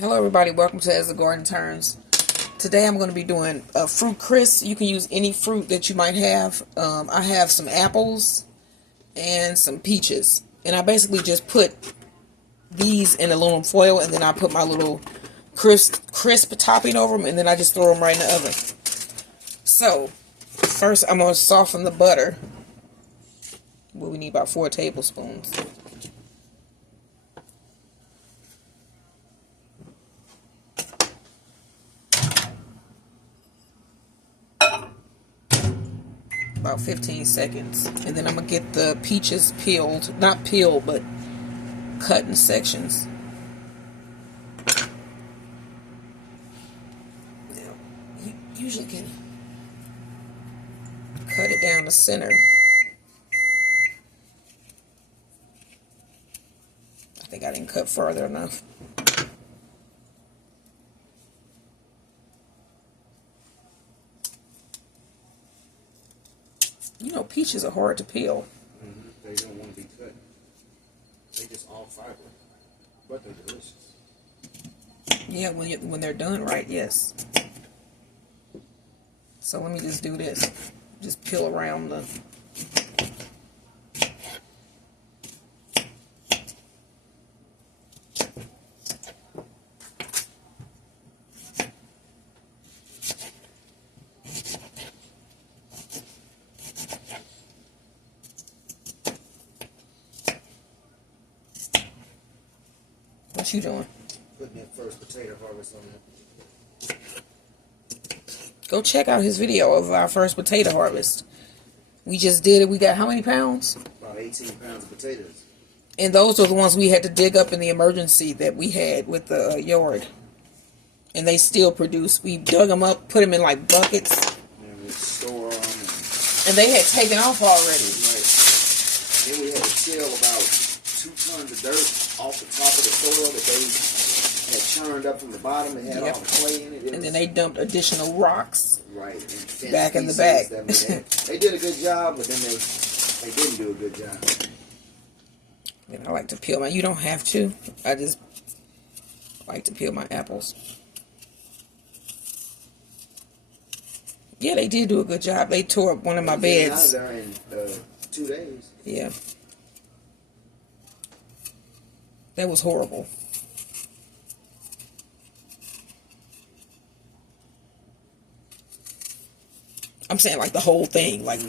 Hello everybody, welcome to As the Garden Turns. Today I'm going to be doing a fruit crisp. You can use any fruit that you might have. I have some apples and some peaches. And I basically just put these in aluminum foil and then I put my little crisp topping over them and then I just throw them right in the oven. So, first I'm going to soften the butter. Well, we need about 4 tablespoons. About 15 seconds. And then I'm going to get the peaches peeled. Not peeled, but cut in sections. Now, you usually can cut it down the center. I think I didn't cut further enough. You know, peaches are hard to peel. They don't want to be cut. They just all fiber, but they're delicious. Yeah, when they're done right, yes. So let me just do this. Just peel around the... What you doing? Putting that first potato harvest on it. Go check out his video of our first potato harvest. We just did it. We got how many pounds? About 18 pounds of potatoes. And those are the ones we had to dig up in the emergency that we had with the yard. And they still produce. We dug them up, put them in like buckets. And we store them. And they had taken off already. Right. Then we had to till about 2 tons of dirt off the top of the soil that they had churned up from the bottom. It had all the clay in it. And then they dumped additional rocks back in the back. back. They did a good job, but then they didn't do a good job. And I like to peel my... You don't have to. I just like to peel my apples. Yeah, they did do a good job. They tore up one of my beds. Out of there in 2 days. Yeah. That was horrible. I'm saying like the whole thing. Like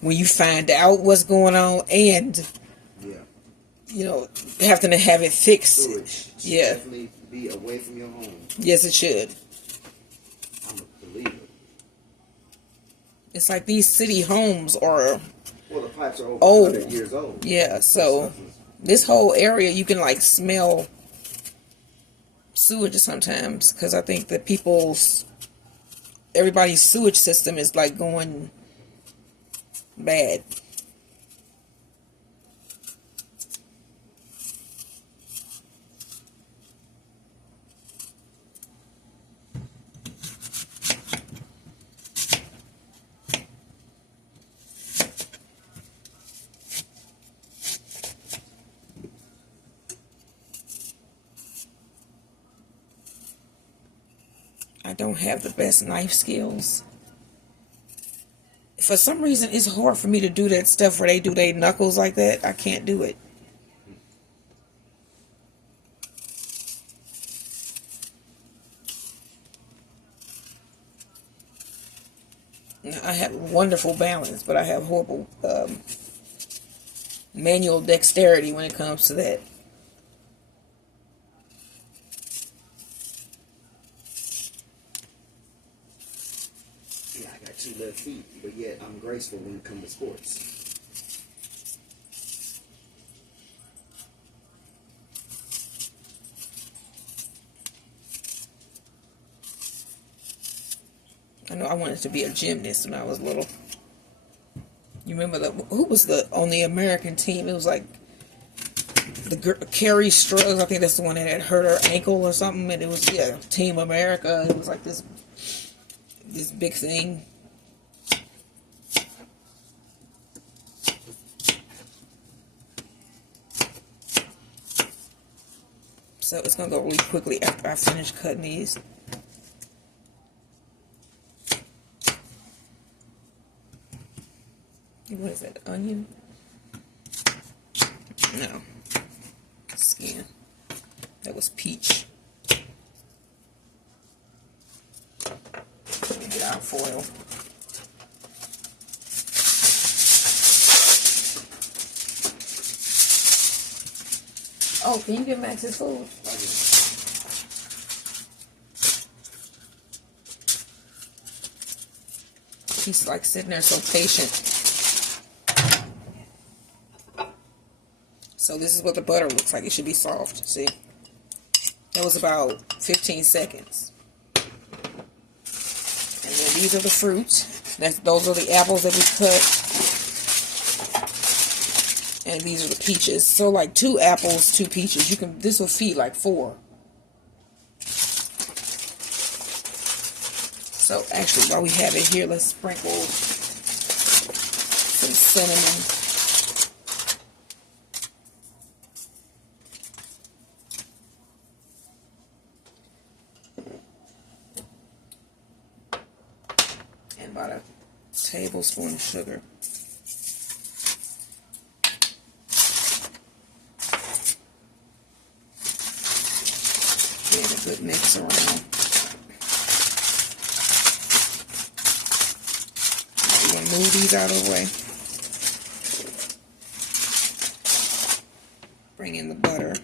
when you find out what's going on and, you know, having to have it fixed. Sewage should Yeah. definitely be away from your home. Yes, it should. I'm a believer. It's like these city homes are... Well, the pipes are over old. 100 years old. Yeah, so this whole area, you can like smell sewage sometimes, because I think that everybody's sewage system is like going bad. I don't have the best knife skills. For some reason, it's hard for me to do that stuff where they do their knuckles like that. I can't do it. I have wonderful balance, but I have horrible manual dexterity when it comes to that. Yeah, I got 2 left feet, but yet I'm graceful when it comes to sports. I know I wanted to be a gymnast when I was little. You remember who was on the American team? It was like Carrie Struggs. I think that's the one that had hurt her ankle or something. And it was Team America. It was like this big thing. So it's going to go really quickly after I finish cutting these. What is that, onion? No. Skin. That was peach. Let me get out foil. Oh, can you give Max his food? He's like sitting there so patient. So this is what the butter looks like. It should be soft. See? That was about 15 seconds. And then these are the fruits. Those are the apples that we cut. And these are the peaches. So like 2 apples, 2 peaches. This will feed like 4. So actually, while we have it here, let's sprinkle some cinnamon. And about a tablespoon of sugar. Get a good mix around. We're going to move these out of the way. Bring in the butter.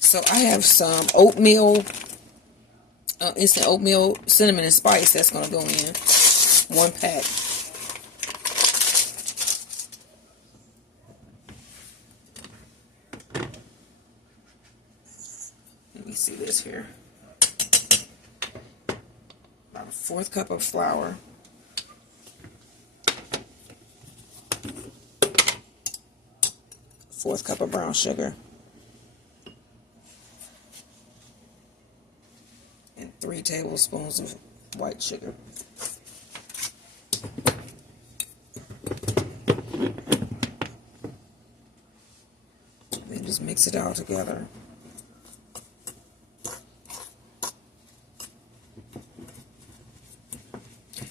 So I have some oatmeal, instant oatmeal, cinnamon and spice that's going to go in. 1 pack. Let me see this here. About a 1/4 cup of flour. 1/4 cup of brown sugar. And 3 tablespoons of white sugar. Then just mix it all together.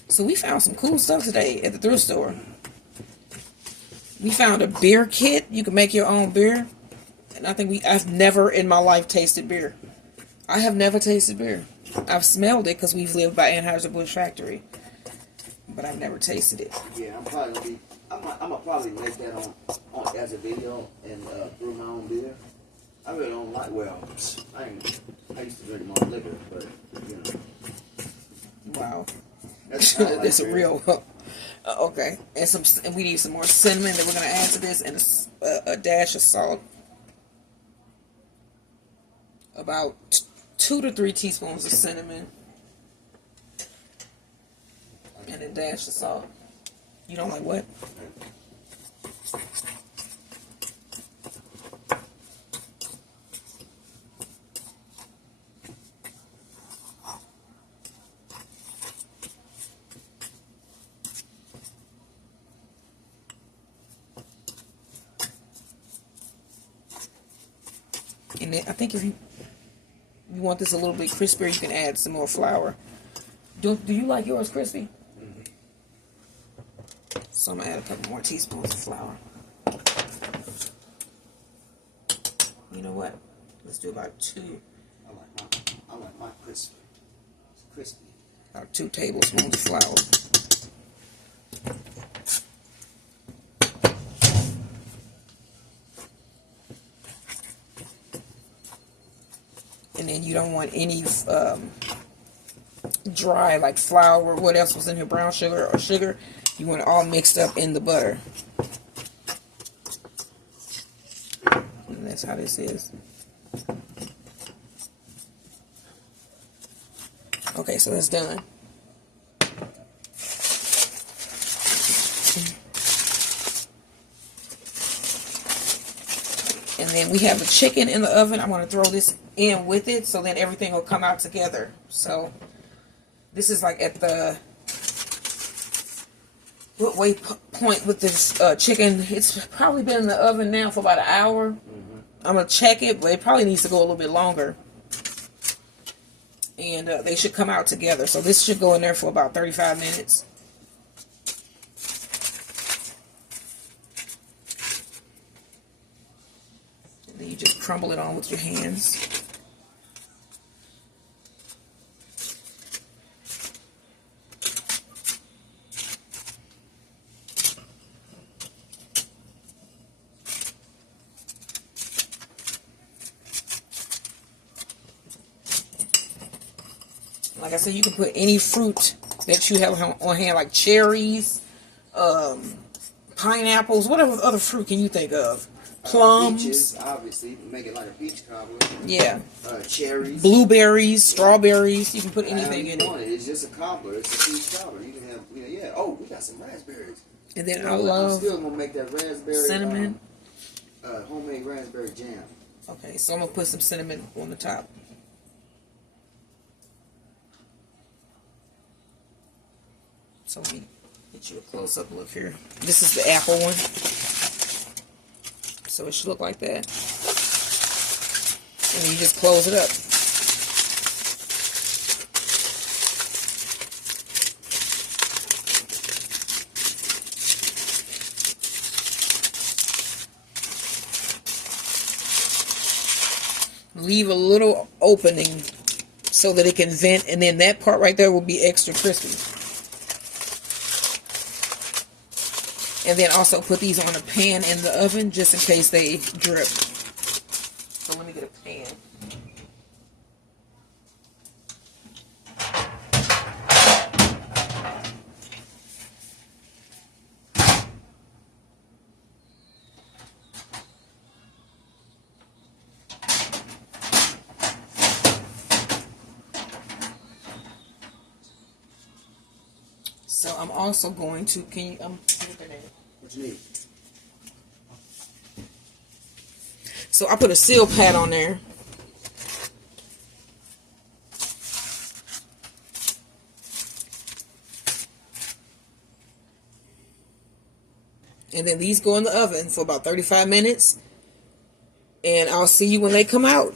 So we found some cool stuff today at the thrift store. We found a beer kit. You can make your own beer. And I think I've never in my life tasted beer. I have never tasted beer. I've smelled it because we've lived by Anheuser-Busch factory. But I've never tasted it. Yeah, I'm gonna probably make that on as a video and brew my own beer. I really don't like, well, I used to drink my own liquor, but you know. Wow. That's like That's a real. Okay, and we need some more cinnamon that we're gonna add to this, and a dash of salt. About 2 to 3 teaspoons of cinnamon, and a dash of salt. You don't like what? And then I think if you want this a little bit crispier, you can add some more flour. Do you like yours crispy? Mm-hmm. So I'm going to add a couple more teaspoons of flour. You know what? Let's do about 2. I like my crispy. It's crispy. About 2 tablespoons of flour. And then you don't want any dry, like flour, what else was in here, brown sugar or sugar. You want it all mixed up in the butter. And that's how this is. Okay, so that's done. And then we have the chicken in the oven. I'm going to throw this in with it so then everything will come out together. So this is like at the point with this chicken. It's probably been in the oven now for about an hour. Mm-hmm. I'm going to check it, but it probably needs to go a little bit longer. And they should come out together. So this should go in there for about 35 minutes. And then you just crumble it on with your hands. Like I said, you can put any fruit that you have on hand, like cherries, pineapples, whatever other fruit can you think of? Plums. Peaches, obviously. You can make it like a peach cobbler. Yeah. Cherries. Blueberries, strawberries. You can put anything in it. It's just a cobbler. It's a peach cobbler. You can have, yeah. Oh, we got some raspberries. And then I'm still going to make that raspberry. Cinnamon. Homemade raspberry jam. Okay, so I'm going to put some cinnamon on the top. So let me get you a close-up look here. This is the apple one. So it should look like that. And then you just close it up. Leave a little opening so that it can vent, and then that part right there will be extra crispy. And then also put these on a pan in the oven just in case they drip. So let me get a pan. So I'm also going to, can you, what you need? So I put a seal pad on there. And then these go in the oven for about 35 minutes. And I'll see you when they come out.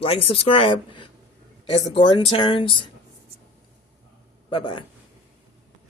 Like and subscribe as the garden turns. Bye-bye.